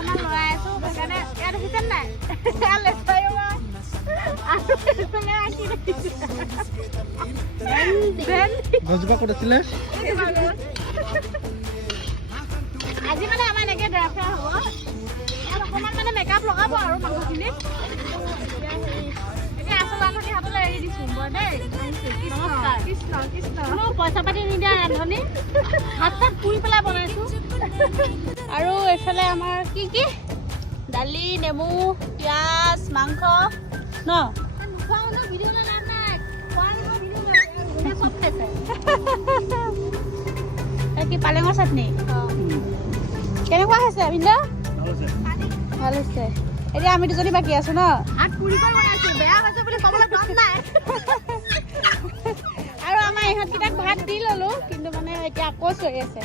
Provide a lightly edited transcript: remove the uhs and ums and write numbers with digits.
অকণমান লৰাই আছো সেইকাৰণে ইয়াত দেখিছে নাই গছজোপা ক'ত আছিলে? আজি মানে আমাৰ এনেকৈ ড্ৰাই ফ্ৰাই হ'ব ইয়াত অকণমান মানে মেকআপ লগাব আৰু মাংসখিনিত এতিয়া আচল ৰান্ধনি হাতলৈ এৰি দিছোঁ মই দেই নমস্কাৰ কৃষ্ণ কৃষ্ণ মই পইচা পাতি নিদিয়া ৰান্ধনি হাত চাত পুৰি পেলাই বনাইছোঁ আৰু এইফালে আমাৰ কি কি দালি নেমু পিঁয়াজ মাংস ন কি পালেঙৰ চাটনি কেনেকুৱা হৈছে ভিন্দা ভাল হৈছে এতিয়া আমি দুজনী বাকী আছো ন আৰু আমাৰ ইহঁতকেইটাক ভাত দি ললো কিন্তু মানে এতিয়া আকৌ চৰি আছে